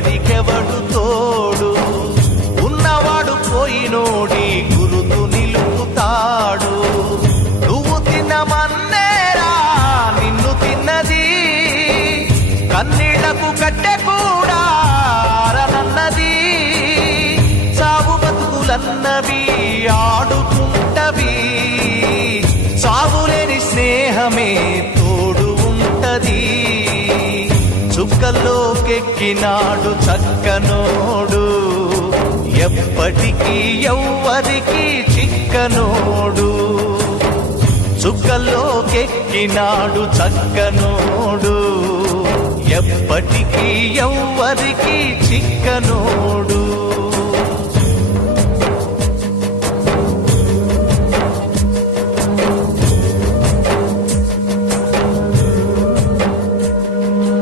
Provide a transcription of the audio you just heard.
ఎవ్వడికెవడు తోడు ఉన్నవాడు పోయినోడి గురుతు నిలుపుతాడు. నువ్వు తినమన్నేరా నిన్ను తిన్నది, కన్నీళ్లకు కట్టె కూడా ఆరనన్నది. సాగు బతుకులన్నవి ఆడుకుంటవి, సాగులేని స్నేహమే తోడు ఉంటది. చుక్కల్లోకెక్కినాడు చక్కనోడు, ఎప్పటికీ ఎవ్వరికి చిక్కనోడు. చుక్కల్లోకెక్కినాడు చక్కనోడు, ఎప్పటికీ ఎవ్వరికి చిక్కనోడు.